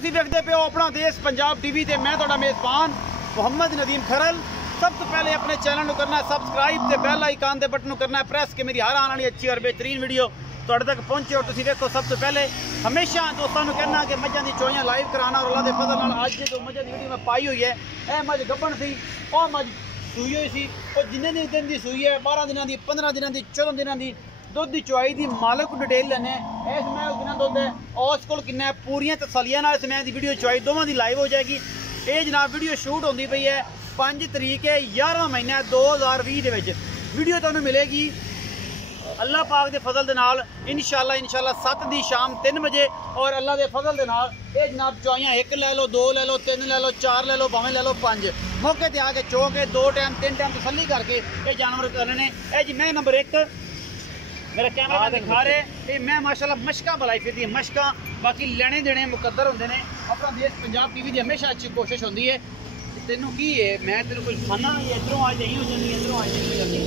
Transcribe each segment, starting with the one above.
तुसीं देखदे पे हो अपना देश पंजाब टीवी ते मैं तुहाडा मेज़बान मुहम्मद नदीम खरल। सब तो पहले अपने चैनल को करना है सबसक्राइब ते बैल आइकन दे बटन करना है प्रेस कि मेरी हर आने वाली अच्छी और बेहतरीन वीडियो तुहाडे तक पहुंचे। और तुसीं देखो सब तो पहले हमेशा दोस्तों को कहना कि मझां दी चोइयां लाइव कराना और अल्लाह दे फजल नाल अज जो मझां दी वीडियो मैं पाई हुई है यह मझ गब्बन सी और मझ सूई हुई सी और जिन्ने दिन दी सूई है 12 दिनों की 15 दिनों की 14 दिनों की दुध की चुआई की मालक को डिटेल लेने इस मैं कितना दुध है और उस को कितना है पूरी तसलियां नाल इस मैं की वीडियो चुआई दोवां की लाइव हो जाएगी। ये जनाब वीडियो शूट होती पई है 5 तरीक 11वां महीना 2020 के वीडियो तुहानूं मिलेगी अल्लाह पाक के फजल दे नाल इंशाअल्लाह 7 दी शाम 3 बजे और अल्लाह के फजल दे नाल ये जनाब चुआइयां 1 ले लो 2 ले लो 3 ले लो 4 ले लो भावें ले लो 5 मौके ते आके चो के 2 टाइम 3 टाइम तसल्ली करके ये जानवर करने ने। ये जी मैं नंबर 1 मेरा कैमरा दिखा रहे ये मैं माशाल्लाह मशका बुलाई फिरदी मशका बाकी लेने देने मुकद्दर होंदे ने। अपना देश पंजाब टीवी की हमेशा अच्छी कोशिश होंदी है। तेनों की है मैं तेनों कुछ खाना इधरों आज नहीं हो जाती इधरों आज नहीं हो जाती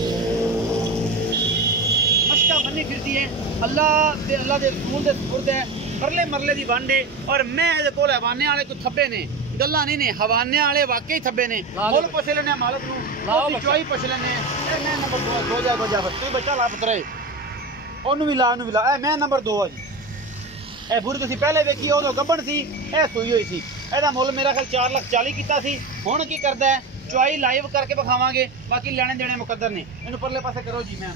मशका बनी फिरदी है। अल्लाह के रसूल के सुपुर्द है परले मरले की वंड है और मैं ये कोल हवाने वाले को थब्बे ने गल्ला नहीं ने हवाने वाले वाकई थब्बे ने मुल पुछ लेने मालक नूं चुआई पुछ लेने। मैं नंबर 2 जा तू बच्चा ला पुत्रे ओनू भी ला ए मैं नंबर 2 है जी। ए बुरी तुसीं पहले वेखी उदों गब्बन सी ए सूई हुई सी एदा मुल मेरा ख्याल 4,40,000 कीता सी। हुण की करदा है चुआई लाइव करके विखावांगे बाकी लेने देने मुकद्दर ने। इनू परले पासे करो जी मैं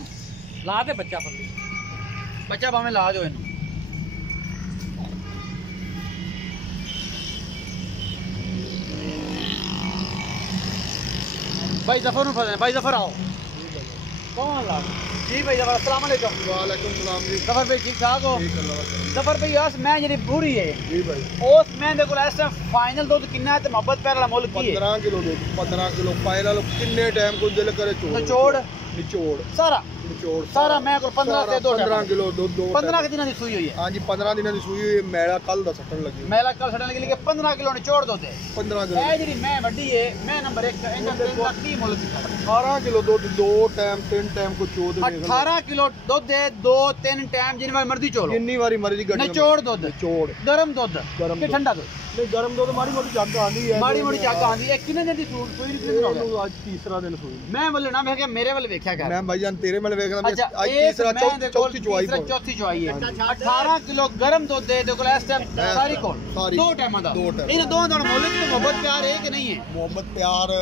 ला दे बच्चा परले बच्चा भावें ला जो इनू भाई जफर नूं फसने भाई जफर आओ कौन ला जी भाई जफर अस्सलाम वालेकुम। वालेकुम सलाम जी। जफर भाई ठीक ठाक हो जफर भाई उस मैं जी पूरी है जी भाई उस मैं देखो इस टाइम फाइनल दुध कितना है ते मोहब्बत प्यार वाला मुल की है 15 किलो दूध 15 किलो फाइनल किन्ने टाइम को दिल करे निचोड़ सारा मैं को 15 से 15 किलो दूध 15 के दिनों की सूई हुई है। हां जी 15 दिनों की सूई हुई है। मैला कल दा सटन लगी मैला कल सटन लगी लेकिन 15 किलो निचोड़ दो थे 15 किलो ए जी मैं बड़ी है मैं नंबर 1 इनका 3 लाख की मुल की 18 किलो दूध 2 टाइम 3 टाइम को चो दे 18 किलो दूध है 2-3 टाइम जिन बार मर्जी चोलो जिन्नी बारी मर्जी गड्डी निचोड़ दूध निचोड़ गरम दूध कि ठंडा दूध नहीं गरम दूध माड़ी मोटी जग आंदी है माड़ी मोटी जग आंदी है। कितने दिन दी सूई कितने हो गया आज तीसरा दिन सूई मैं बोले ना मैं क्या मेरे वाले देखा कर मैं भाईजान तेरे वाले देखना अच्छा आज तीसरा चौथी चुआई है 18 किलो गरम दूध दे देखो इस टाइम सारी कोल 2 टाइम दा इन दोवां दा मुल ते मोहब्बत प्यार है कि नहीं है मोहब्बत प्यार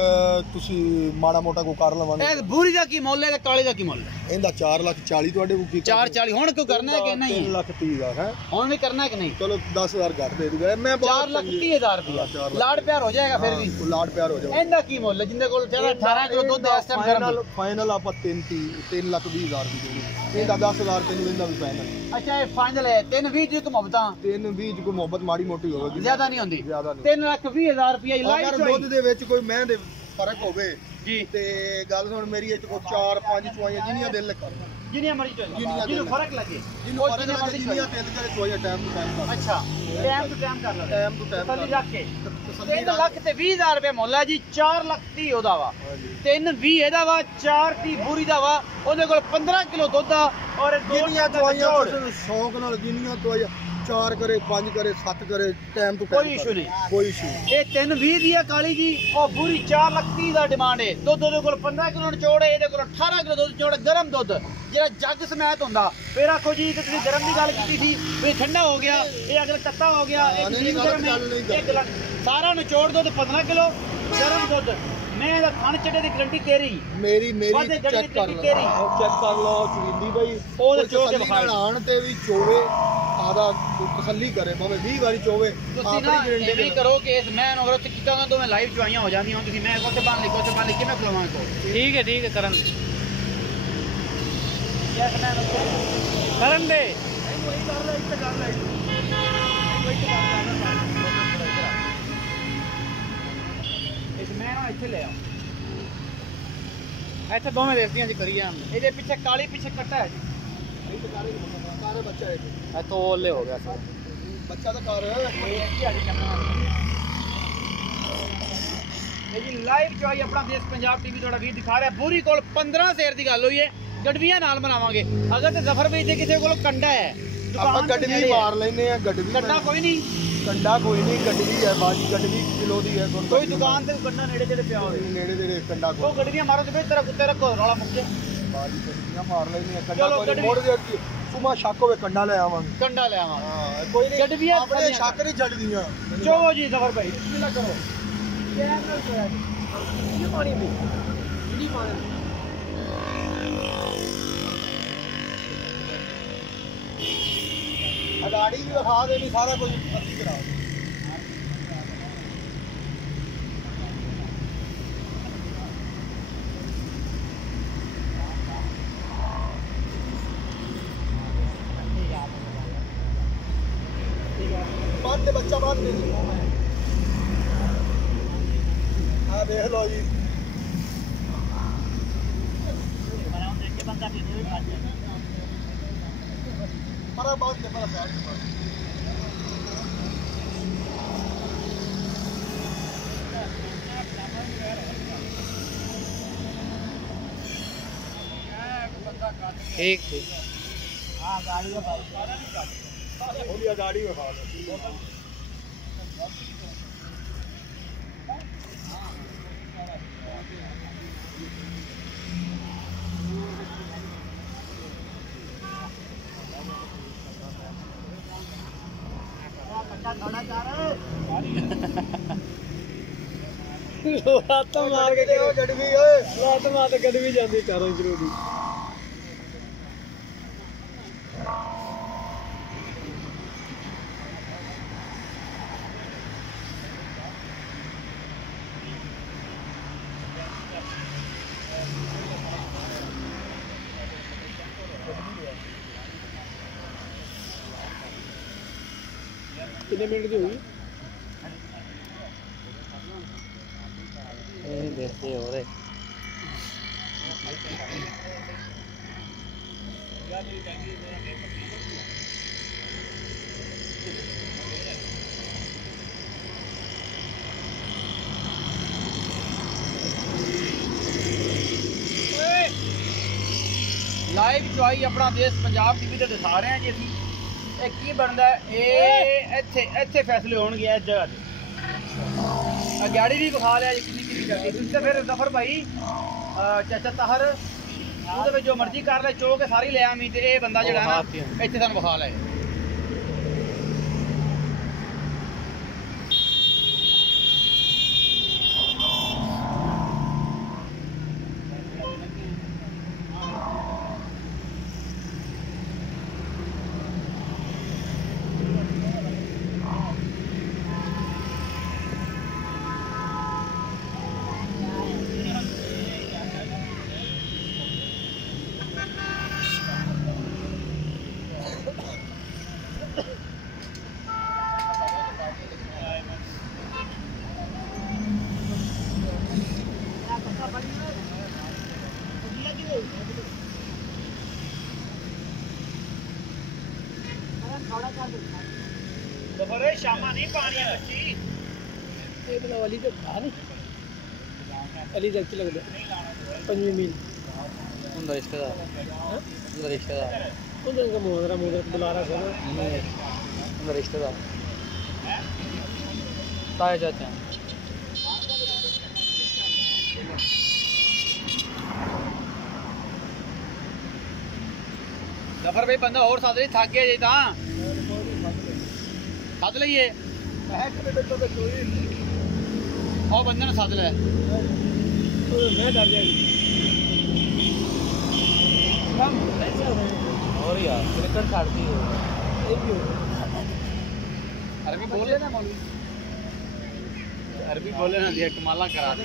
तुसी माड़ा मोटा को कर लवांगे। ए बुरी दा की मुल है ते काली दा की मुल है इंदा 4,40,000 ਤੁਹਾਡੇ को की 4,40 हुन क्यों करना है कि नहीं 3,30,000 है हुन भी करना है कि नहीं चलो 10,000 घट दे दूंगा मैं 4,30,000 रुपया लाड प्यार हो जाएगा फिर भी लाड प्यार हो जाएगा। इंदा की मुल है जिंदे कोल 18 किलो दूध है इस टाइम गरम फाइनल आप 3,20,000 की देंगे इंदा 10,000 तेन इंदा भी फाइनल। अच्छा ये फाइनल है 3,20 जी को मोहब्बत 3,20 को मोहब्बत माड़ी मोटी होगी ज्यादा नहीं होंदी 3,20,000 रुपया अगर दूध दे विच कोई मैं दे फर्क होवे जी ते गल सुन मेरी इच को 4-5 चुआइयां जिन्नियां दिल कर जिन्नियां मर्जी चो जिन्नु फर्क लगे जिन्नु फर्क लगे जिन्नियां दिल करे चुआइयां टाइम टू टाइम कर अच्छा टाइम टू टाइम कर लो टाइम टू टाइम तसल्ली रख के 3,20,000 रुपया मुੱਲ ਹੈ जी 4,30,000 ਉਹਦਾ ਵਾ 3,20 ਇਹਦਾ ਵਾ 4,30 ਬੂਰੀ ਦਾ ਵਾ ਉਹਦੇ ਕੋਲ 15 ਕਿਲੋ ਦੁੱਧ ਆ ਔਰ ਜਿੰਨੀਆਂ ਚੁਆਈਆਂ ਸ਼ੌਕ ਨਾਲ ਜਿੰਨੀਆਂ ਚੁਆਈਆਂ 4 करे 5 करे 7 करे टाइम टू टाइम कोई इशू नहीं कोई इशू ये 3,20 दी है काली जी और पूरी 4,30,000 दा डिमांड है दुध ਉਹਦੇ ਕੋਲ 15 ਕਿਲੋ ਨਿਚੋੜ ਹੈ ਇਹਦੇ ਕੋਲ 18 ਕਿਲੋ ਦੁੱਧ ਨਿਚੋੜ ਗਰਮ ਦੁੱਧ ਜਿਹੜਾ ਜੱਗ ਸਮੈਤ ਹੁੰਦਾ। ਫਿਰ ਆਖੋ ਜੀ ਕਿ ਤੁਸੀਂ ਗਰਮ ਦੀ ਗੱਲ ਕੀਤੀ ਸੀ ਵੀ ਠੰਡਾ ਹੋ ਗਿਆ ਇਹ ਅਗਰ ਤੱਤਾ ਹੋ ਗਿਆ ਇਹ ਗਰਮ ਹੈ ਸਾਰਾ ਨਿਚੋੜ ਦੁੱਧ 15 ਕਿਲੋ ਗਰਮ ਦੁੱਧ मैं खाने चटे दी गारंटी तेरी मेरी चेक कर लो चुरिंदी भाई ओ ते चो के बनाण ते भी चोवे आधा तसल्ली करे भावे 20 बारी चोवे अपनी गारंटी नहीं करो कि इस मैं अगर ते किता तो मैं लाइव चुआइयां हो जांदी हूं तुसी मैं कोसे बांध लिखो मैं खलवां को ठीक है करन यस मैं करन दे वही कर ले इस कर ले वही कर ਇੱਥੇ ਲੈ ਆ ਇੱਥੇ ਦੋਵੇਂ ਦੇਸਤੀਆਂ ਜੀ ਕਰੀ ਜਾਣ ਇਹਦੇ ਪਿੱਛੇ ਕਾਲੀ ਪਿੱਛੇ ਕੱਟਾ ਹੈ ਜੀ ਇਹ ਤਾਂ ਕਾਰੇ ਬੱਚਾ ਹੈ ਇਹ ਤੋਂ ਓਲੇ ਹੋ ਗਿਆ ਸਰ ਬੱਚਾ ਤਾਂ ਕਰ ਇਹ ਕੀ ਆਜੀ ਕਰਨਾ ਇਹ ਜੀ ਲਾਈਵ ਚੋਈ ਆਪਣਾ ਦੇਸ਼ ਪੰਜਾਬ ਟੀਵੀ ਤੁਹਾਡਾ ਵੀਰ ਦਿਖਾ ਰਿਹਾ ਪੂਰੀ ਕੋਲ 15 ਸ਼ੇਰ ਦੀ ਗੱਲ ਹੋਈ ਹੈ ਗੜਵੀਆਂ ਨਾਲ ਮਨਾਵਾਂਗੇ ਅਗਰ ਤੇ ਜ਼ਫਰ ਵੀ ਤੇ ਕਿਸੇ ਕੋਲ ਕੰਡਾ ਹੈ ਆਪਾਂ ਗੜਵੀ ਮਾਰ ਲੈਨੇ ਆ ਗੜਵੀ ਕੰਡਾ ਕੋਈ ਨਹੀਂ कंडा कोई नहीं, गड्डी है बाजी, गड्डी किलो दी है। कोई दुकान से कंडा नेड़े जेड़े पिया होवे, नेड़े जेड़े कंडा को गड्डियां मारो ते तेरा कुत्ते रखो रौला मुक्के बाजी गड्डियां मार लेनी है। कंडा कोई मोड़ दे की सुमा शक होवे कंडा ले आवांगे, कंडा ले आवां। हां कोई नहीं, गड्डी अपने शक नहीं छड़ दियां। चो जी सफर भाई बिस्मिल्लाह करो। कैमरा सोया ये पानी भी ये पानी गाड़ी भी दिखा देनी, सारा कुछ पत्ती करा। बांध दे बच्चा, बांध दे। हाँ देख लो जी, मरा बांध दे, मरा साइड में। ठीक ठीक। हाँ गाड़ी में हो गया, गाड़ी में खा लो। लात मार के गड़वी ओए, लात मार के गड़वी जाती करो जरूरी। कितने मिनट की हुई? देखते हो रहे लाइव चुआई अपना देश पंजाब टीवी ते दिखा रहे हैं जी असीं। ਇਹ ਕੀ ਬਣਦਾ ਇਹ ਇੱਥੇ ਫੈਸਲੇ ਹੋਣਗੇ ਇਸ ਜਗ੍ਹਾ ਤੇ। ਆ ਗਾੜੀ ਵੀ ਵਿਖਾ ਲਿਆ ਜੀ ਕਿੰਨੀ ਕਿੰਨੀ ਜਾਂਦੀ ਤੁਸੀਂ ਤਾਂ ਫਿਰ ਜ਼ਫਰ ਭਾਈ ਚਾਚਾ ਤਾਹਰ ਉਹਦੇ ਵਿੱਚ ਜੋ ਮਰਜ਼ੀ ਕਰ ਲੈ, ਚੋ ਕੇ ਸਾਰੀ ਲੈ ਆਵੀਂ ਤੇ ਇਹ ਬੰਦਾ ਜਿਹੜਾ ਨਾ ਇੱਥੇ ਸਾਨੂੰ ਵਿਖਾ ਲੈ। शामा नहीं पानी है बच्ची ये मतलब अली के था नहीं अली तक लग गया 5 मील उनका रिश्तेदार उनका रिश्तेदार उनका मोहरा बुला रहा था उनका रिश्तेदार ताए चाचा जफर भाई बंदा और साथ ही थक गया जी ता सद लीए और बंदे ने सद लिया मैं डर गया और यार क्रिकेट छाड़ती है अरबी बोले ना मौलवी अरबी बोले ना दिया कमाला करा दी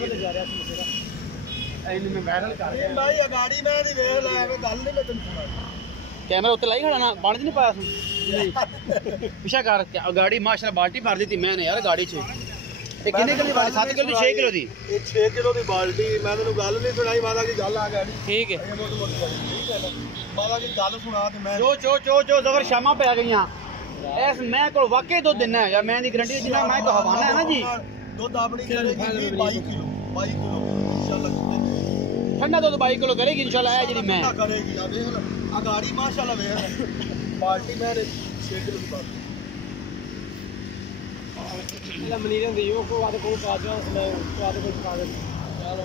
में वायरल कर भाई गाड़ी में नहीं देख ला गल नहीं मैं तैਨੂੰ सुना कैमरा उत्ते लाई खड़ा ना पानी नहीं पाया पिछा कर गाड़ी माशाल्लाह बाल्टी भर दी थी मैंने यार गाड़ी च ये कितने किलो बाल्टी 7 किलो 6 किलो दी ये 6 किलो दी बाल्टी मैं तैਨੂੰ गल नहीं सुनाई माता की गल आ गाड़ी ठीक है माता की गल सुना ते मैं चो जबर शामा पै गईयां इस मैं को वाकई दुध देना है यार मैं दी गारंटी जिन्ना मैं को हवाना है ना जी दुध अपनी करेगी 22 किलो इंशाल्लाह ठंडा दुध 22 किलो करेगी इंशाल्लाह है जी मैं करेगी आ देख आ गाड़ी माशाल्लाह देख बाल्टी में 6 किलो की बाल्टी मनीरन दी को आदे को बाजा मैं को आदे को पा दे चलो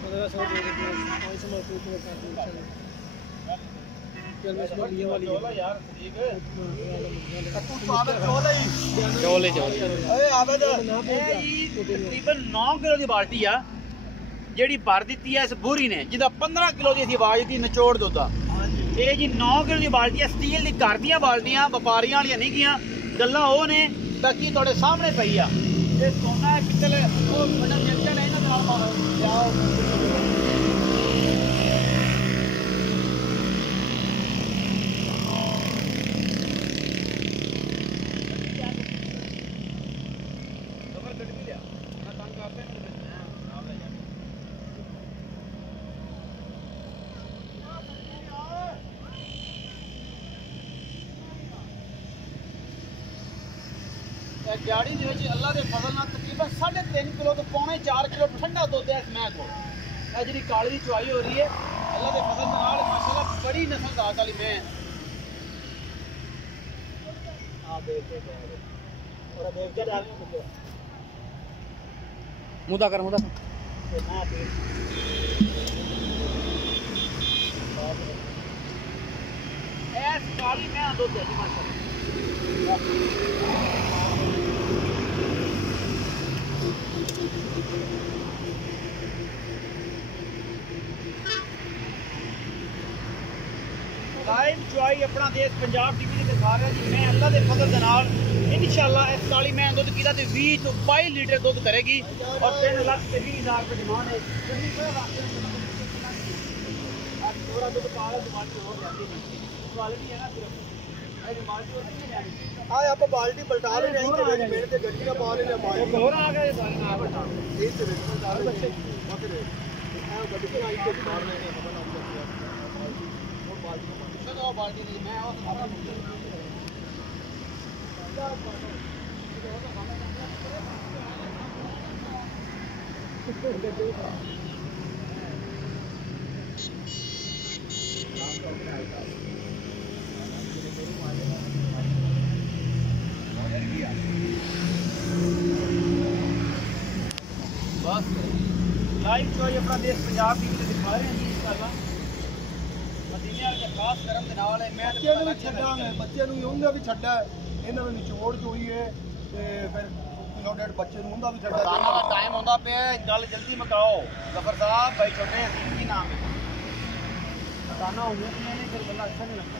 मतलब सब दे दे कौन से मत को कर दे चल मैं समझ लिया वाली यार ठीक है तू आबे चोले अरे आबे तकरीबन 9 किलो की बाल्टी आ ਜਿਹੜੀ ਭਰ ਦਿੱਤੀ ਹੈ ਇਸ ਬੂਰੀ ਨੇ ਜਿਹਦਾ 15 ਕਿਲੋ ਦੀ ਅਸੀਂ ਆਵਾਜ਼ ਦੀ ਨਿਚੋੜ ਦੁੱਧਾ ਇਹ ਜੀ 9 ਕਿਲੋ ਦੀ ਬਾਲਟੀ ਹੈ ਸਟੀਲ ਦੀ ਘਰ ਦੀਆਂ ਬਾਲਟੀਆਂ ਵਪਾਰੀਆਂ ਵਾਲੀਆਂ ਨਹੀਂ ਗੀਆਂ ਗੱਲਾਂ ਉਹ ਨੇ ਬਾਕੀ ਤੁਹਾਡੇ ਸਾਹਮਣੇ ਪਈ ਆ ਇਹ ਸੋਨਾ ਹੈ ਪਿੱਤਲ ਉਹ ਬੜਾ ਜੱਜਾ ਲੈ ਇਹਨਾਂ ਨਾਲ ਲਿਆਓ दिहाड़ी अल्लाह के फजल नाल तकरीबन 3.5 किलो तो 4 किलो ठंडा दुध है इस मैं को जी काली चुआई हो रही है अल्लाह के फजल नाल माशाल्लाह बड़ी नस्लदार वाली मैं मुदा कर ऐस काली मैं दुध है जी माशाल्लाह लाइव चुआई अपना देश पंजाब टीवी ने दिखा रहा जी मैं अल्लाह के फजल के नाल इंशाल्लाह इस काली मैं दुध की 20 तो 22 लीटर दुध करेगी और 3 लाख 20,000 रुपये डिमांड है थोड़ा दुध पाला डिमांड हो जाती है क्वालिटी है ना सिर्फ आप बाल्टी पलटा ले नहीं तो मेरे से गड्डी का पा ले बाल्टी और आ गए सारे ना बता ये से पलटा ले बच्चे ओके है गड्डी के आई के मार रहे हैं खबर आपको और बाल्टी चलो बाल्टी नहीं मैं और बस लाइव चोई अपना देश पंजाब टीवी ते दिखा रहे हैं जी इंशाल्लाह मदीने वाले खास करम दे नाल है मैं बच्चे ਨੂੰ ਛੱਡਾਂਗੇ ਬੱਚੇ ਨੂੰ ਉਹਦਾ ਵੀ ਛੱਡਾ ਇਹਨਾਂ ਨੂੰ ਨਿਚੋੜ ਚੋਈ ਹੈ ਤੇ ਫਿਰ ਕਿਲੋ ਡੇਢ ਬੱਚੇ ਨੂੰ ਉਹਦਾ ਵੀ ਛੱਡਾ बताना का टाइम होंदा पे गल जल्दी मकाओ जफर साहब भाई छोटे अजीम की नाम है बताना हो गया मैंने फिर बल्ला अच्छा नहीं लगता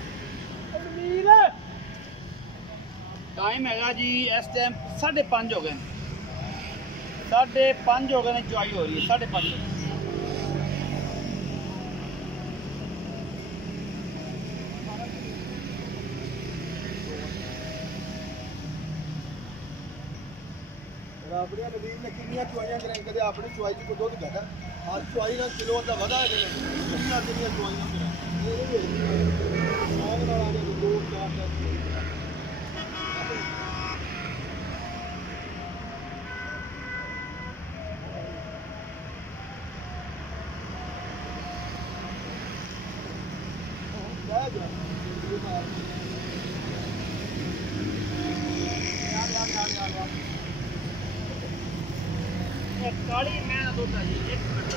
टाइम हैगा जी इस टाइम 5:30 हो गए 5:30 हो गए ने चुआई हो रही है 5:30 ਆਪਣੀਆਂ ਨਵੀਨ ਨੇ ਕਿੰਨੀਆਂ ਚੁਆਈਆਂ ਕਰਾਂ ਕਦੇ ਆਪਣੀ ਚੁਆਈ ਚ ਕੋਈ ਦੁੱਧ ਘਟਾ ਹਰ ਚੁਆਈ ਨਾਲ ਕਿਲੋ ਦਾ ਵਧਾ ਹੈ ਕਿੰਨੀਆਂ ਕਿੰਨੀਆਂ ਚੁਆਈਆਂ ਕਰਾਂ ਇਹ ਵੀ ਸੌਂਗ ਨਾਲ ਆਣੇ 2 4 काली मैं दूध जी 1 मिनट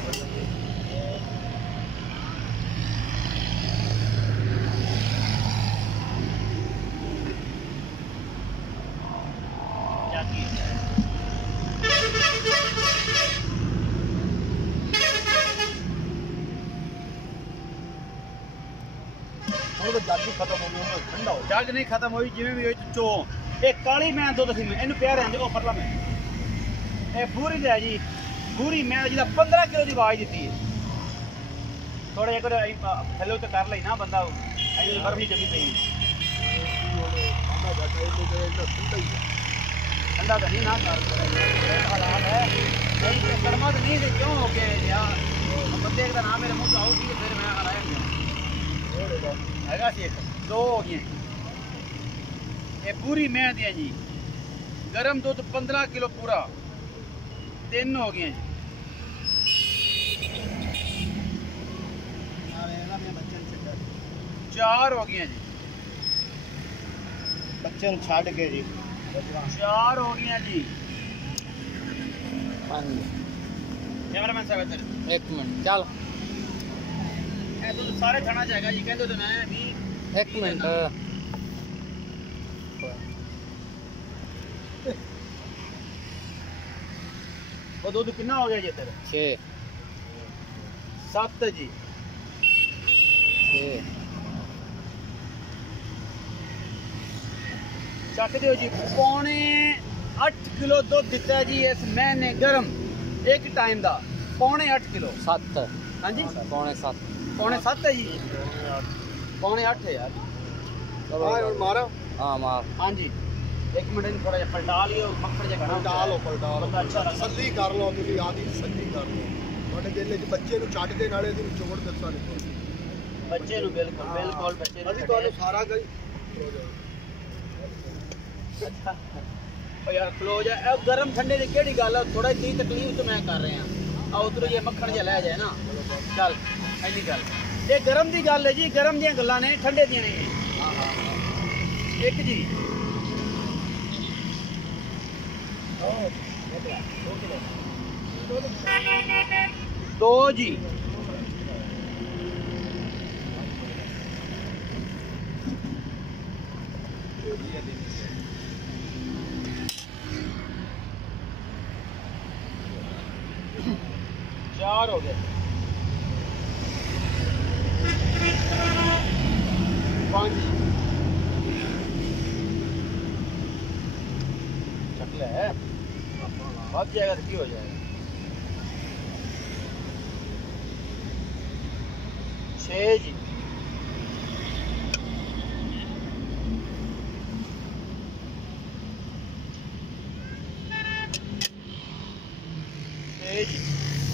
जग खत्म हो गया ठंडा हो जग नहीं खत्म हुई जिवें भी चो एक काली मैं दुध सी इनू प्यार आंदे ओ परला मैं ए पूरी है जी पूरी मैं जिदा 15 किलो की आवाज दी है थोड़ा एक हेलो तो कर ली ना बंदा बर्फ नहीं जमी पई ठंडा तो नहीं ना हालात है कर्मा तो नहीं क्यों हो गए यार बंदे का नाम मेरे मुंह तो आउट ही फिर मैं हराया हैगा सी 2 हो गए ये पूरी मैं दिया जी गर्म दुध 15 किलो पूरा 3 हो गए जी 4 हो गए जी बच्चे छड़ के जी 4 हो गया जी। 5 कैमरामैन साहब इधर 1 मिनट चल ए तो सारे थाना जाएगा जी कहते तो मैं भी 1 मिनट वो दूध कितना हो गया जी तेरे 6 7 जी 6 ਚੱਕ ਦਿਓ ਜੀ ਪੌਣੇ 8 ਕਿਲੋ ਦੁੱਧ ਦਿੱਤਾ ਜੀ ਇਸ ਮਹੀਨੇ ਗਰਮ ਇੱਕ ਟਾਈਮ ਦਾ ਪੌਣੇ 8 ਕਿਲੋ 7 ਹਾਂਜੀ पौने 7 ਪੌਣੇ 7 ਹੈ ਜੀ ਪੌਣੇ 8 ਹੈ ਯਾਰ ਹਾਂ ਹੁਣ ਮਾਰਾ हाँ मार ਹਾਂਜੀ ਇੱਕ ਮਿੰਟ ਨੂੰ ਥੋੜਾ ਜਿਹਾ ਪਲਟਾ ਲਿਓ ਮੱਖਣ ਜਿਹਾ ਕਰਾਂ ਪਲਟਾ ਲਓ ਬੰਦਾ ਅੱਛਾ ਲੱਗਦਾ ਤਸੱਲੀ ਕਰ ਲਓ ਤੁਸੀਂ ਆਦੀ ਤਸੱਲੀ ਕਰ ਲਓ ਤੁਹਾਡੇ ਦਿਲ 'ਚ ਬੱਚੇ ਨੂੰ ਛੱਡ ਦੇ ਨਾਲੇ ਇਹਦੀ ਚੋੜ ਦੱਸਾਂ ਨਹੀਂ ਬੱਚੇ ਨੂੰ ਬਿਲਕੁਲ ਬੱਚੇ ਨੂੰ ਅਸੀਂ ਤੁਹਾਨੂੰ ਸਾਰਾ ਕੁਝ ਉਹ ਯਾਰ ਖਲੋ ਜਾ ਇਹ ਗਰਮ ਠੰਡੇ ਦੀ ਕਿਹੜੀ ਗੱਲ ਆ ਥੋੜਾ ਜਿਹੀ ਤਕਲੀਫ ਤੇ ਮੈਂ ਕਰ ਰਿਹਾ ਆ ਉਧਰੋਂ ਇਹ ਮੱਖਣ ਜਿਹਾ ਲੈ ਜਾਏ ਨਾ ਚੱਲ ਐਨੀ ਗੱਲ ਇਹ ਗਰਮ ਦੀ ਗੱਲ ਹੈ ਜੀ ਗਰਮ ਦੀਆਂ ਗੱਲਾਂ ਨੇ ਠੰਡੇ ਦੀਆਂ ਨਹੀਂ ਇੱਕ ਜੀ ਦੋ ਜੀ चार हो गए 5 चकले है भाग जाएगा तो की हो जाएगा 6 जी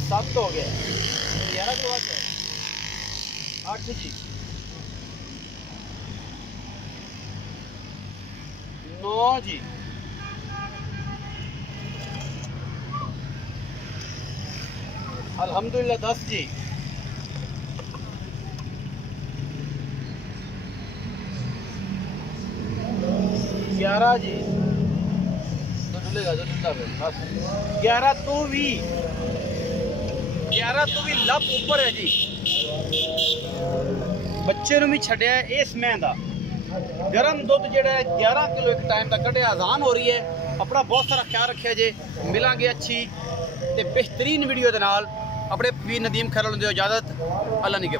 7 हो गया 11 के बाद 8 जी 9 जी 10 जी 11 जी तो डुलेगा जो डुलता है बस 11 तो भी 11 ਤੋਂ ਵੀ ਲੱਭ ਉੱਪਰ ਹੈ ਜੀ ਬੱਚੇ ਨੂੰ ਵੀ ਛੱਡਿਆ ਇਸ ਮਹੀਨੇ ਦਾ ਗਰਮ ਦੁੱਧ ਜਿਹੜਾ ਹੈ 11 ਕਿਲੋ ਇੱਕ ਟਾਈਮ ਦਾ ਕੱਢਿਆ ਆਜ਼ਾਨ ਹੋ ਰਹੀ ਹੈ ਆਪਣਾ ਬਹੁਤ ਸਾਰਾ ਖਿਆਲ ਰੱਖਿਆ ਜੇ ਮਿਲਾਂਗੇ ਅੱਛੀ ਤੇ ਬਿਹਤਰੀਨ ਵੀਡੀਓ ਦੇ ਨਾਲ ਆਪਣੇ ਵੀ ਨਦੀਮ ਖਰਲ ਨੂੰ ਦਿਓ ਇਜਾਜ਼ਤ ਅੱਲਾ ਨਿਗਹਿਬਾਨ।